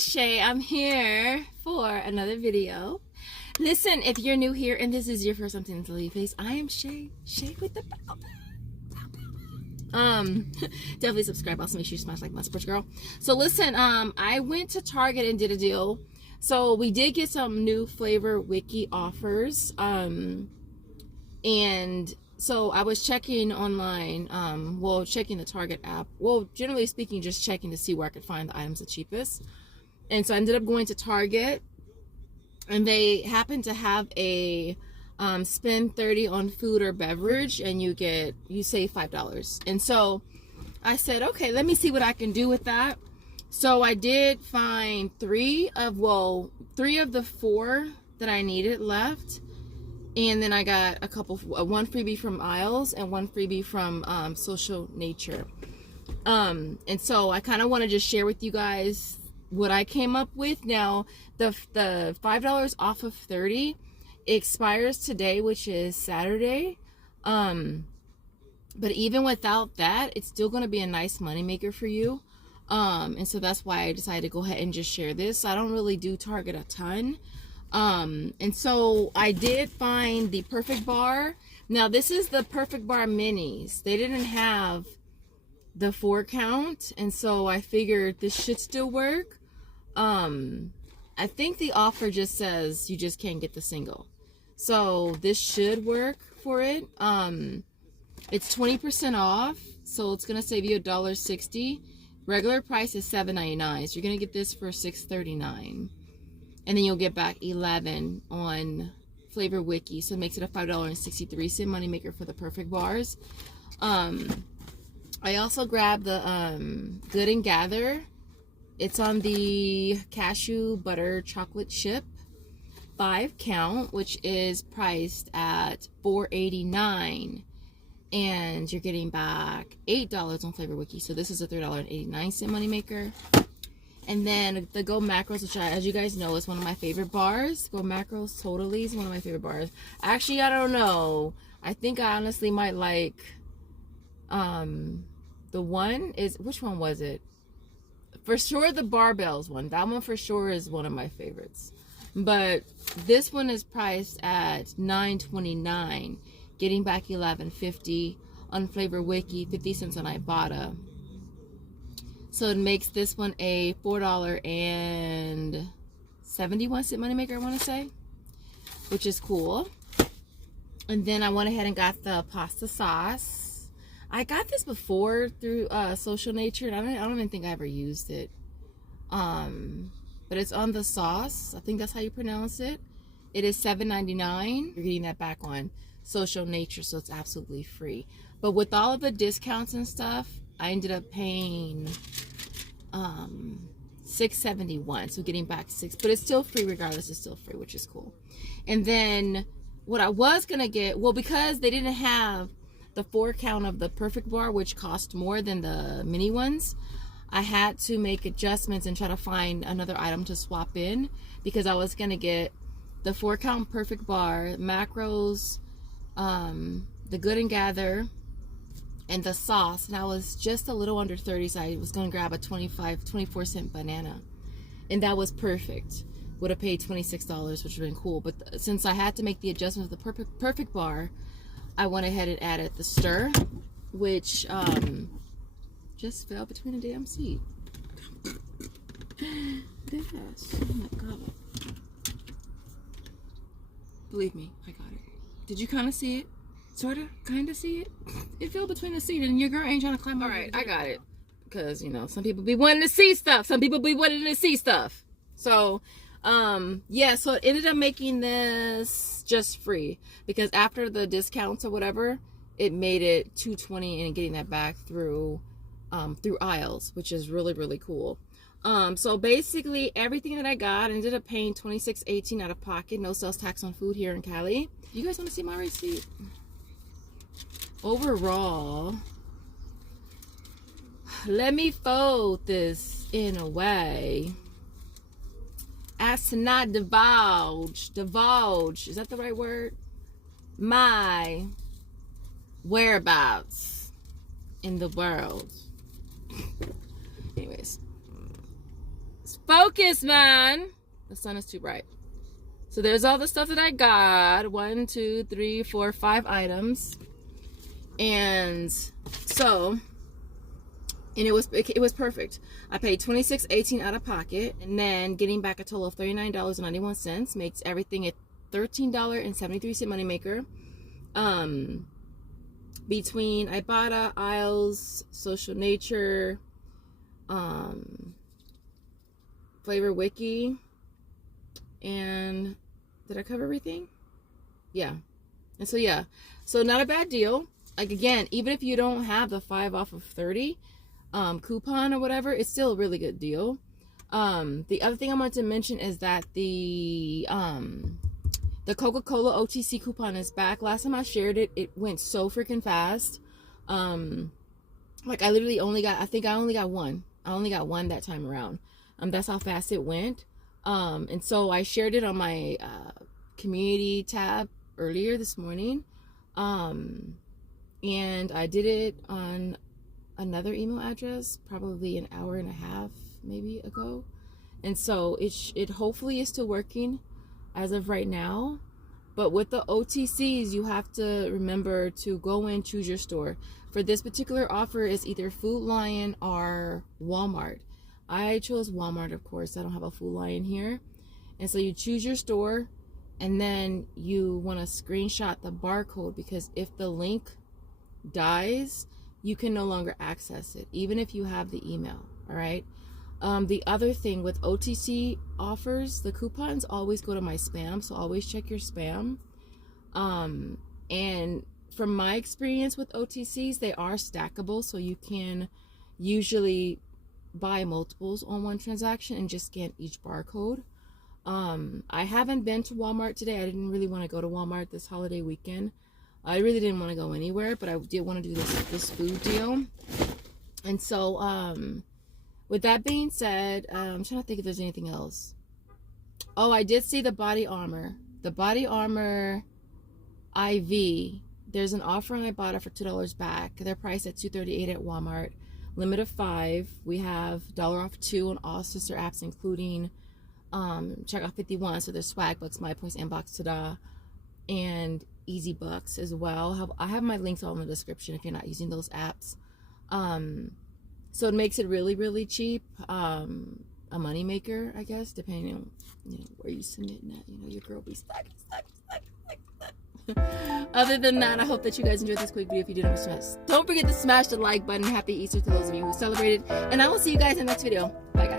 it's Shay. I'm here for another video. Listen, if you're new here and this is your first time to the Leave Face, I am Shay. Shay with the bow. Definitely subscribe. Also make sure you smash like my sports girl. So listen, I went to Target and did a deal. So we did get some new flavor wiki offers. And so I was checking online, checking the Target app. Well, generally speaking, just checking to see where I could find the items the cheapest. And so I ended up going to Target, and they happen to have a spend 30 on food or beverage, and you save $5. And so I said, okay, let me see what I can do with that. So I did find three of the four that I needed left. And then I got one freebie from Isles and one freebie from Social Nature. And so I kind of want to just share with you guys what I came up with. Now, the $5 off of 30 expires today, which is Saturday. But even without that, it's still going to be a nice moneymaker for you. And so that's why I decided to go ahead and just share this. I don't really do Target a ton. And so I did find the Perfect Bar. Now this is the Perfect Bar minis. They didn't have the 4 count, and so I figured this should still work. I think the offer just says you just can't get the single, so this should work for it. It's 20% off, so it's gonna save you $1.60. Regular price is $7.99, so you're gonna get this for $6.39. And then you'll get back $11 on Flavor Wiki. So it makes it a $5.63 moneymaker for the Perfect Bars. I also grabbed the Good and Gather. It's on the cashew butter chocolate chip 5 count, which is priced at $4.89. And you're getting back $8 on Flavor Wiki. So this is a $3.89 moneymaker. And then the Go Macros, which as you guys know, is one of my favorite bars. Go Macros totally is one of my favorite bars. Actually, I don't know. I think I honestly might like the one is, which one was it? For sure the barbells one. That one for sure is one of my favorites. But this one is priced at $9.29, getting back $11.50 on Flavor Wiki, 50 cents on Ibotta. So it makes this one a $4.71 moneymaker, I want to say, which is cool. And then I went ahead and got the pasta sauce. I got this before through Social Nature, and I don't even think I ever used it. But it's on the sauce. I think that's how you pronounce it. It is $7.99. You're getting that back on Social Nature, so it's absolutely free. But with all of the discounts and stuff, I ended up paying $6.71, so getting back $6, but it's still free regardless. It's still free, which is cool. And then what I was gonna get, well, because they didn't have the 4 count of the Perfect Bar, which cost more than the mini ones, I had to make adjustments and try to find another item to swap in, because I was gonna get the 4 count Perfect Bar, macros, the Good and Gather, and the sauce, and I was just a little under 30, so I was gonna grab a 24 cent banana, and that was perfect. Would have paid $26, which would have been cool. But since I had to make the adjustment of the Perfect Bar, I went ahead and added the stir, which just fell between the damn seat. Yes. Oh my god. Believe me, I got it. Did you kind of see it? Sorta, kinda see it. It fell between the seat, and your girl ain't trying to climb over. Alright, I got it. Because, you know, some people be wanting to see stuff. Some people be wanting to see stuff. So, yeah, so it ended up making this just free. Because after the discounts or whatever, it made it $2.20 and getting that back through Isles, which is really, really cool. So basically everything that I got, I ended up paying $26.18 out of pocket. No sales tax on food here in Cali. You guys want to see my receipt? Overall, let me fold this in a way as to not divulge, is that the right word? My whereabouts in the world. Anyways, Focus, man. The sun is too bright. So there's all the stuff that I got. 1, 2, 3, 4, 5 items. And so, and it was perfect. I paid $26.18 out of pocket, and then getting back a total of $39.91 makes everything a $13.73 moneymaker. Between Ibotta, Isles, Social Nature, Flavor Wiki, and did I cover everything? Yeah. And so yeah, so not a bad deal. Like, again, even if you don't have the 5 off of 30 coupon or whatever, it's still a really good deal. The other thing I wanted to mention is that the Coca-Cola OTC coupon is back. Last time I shared it, it went so freaking fast. Like, I literally only got, I think I only got one. I only got one that time around. That's how fast it went. And so I shared it on my community tab earlier this morning. And I did it on another email address probably an hour and a half maybe ago. And so it hopefully is still working as of right now. But with the OTCs, you have to remember to go in, choose your store. For this particular offer, it's either Food Lion or Walmart. I chose Walmart, of course. I don't have a Food Lion here. And so you choose your store, and then you want to screenshot the barcode, because if the link dies, you can no longer access it, even if you have the email. All right. The other thing with OTC offers, the coupons always go to my spam, so always check your spam. And from my experience with OTCs, they are stackable, so you can usually buy multiples on one transaction and just scan each barcode. I haven't been to Walmart today. I didn't really want to go to Walmart this holiday weekend. I really didn't want to go anywhere, but I did want to do this food deal. And so, with that being said, I'm trying to think if there's anything else. Oh, I did see the body armor. The body armor IV. There's an offer on Ibotta for $2 back. They're priced at $238 at Walmart. Limit of 5. We have $1 off 2 on all sister apps, including Checkout 51. So there's Swagbucks, MyPoints, Inbox, Tada, and Easy Bucks as well. I have my links all in the description if you're not using those apps. So it makes it really, really cheap. A money maker, I guess, depending on where you submitting at. Your girl be stuck. Other than that, I hope that you guys enjoyed this quick video. If you did, don't forget to smash the like button. Happy Easter to those of you who celebrated, and I will see you guys in the next video. Bye, guys.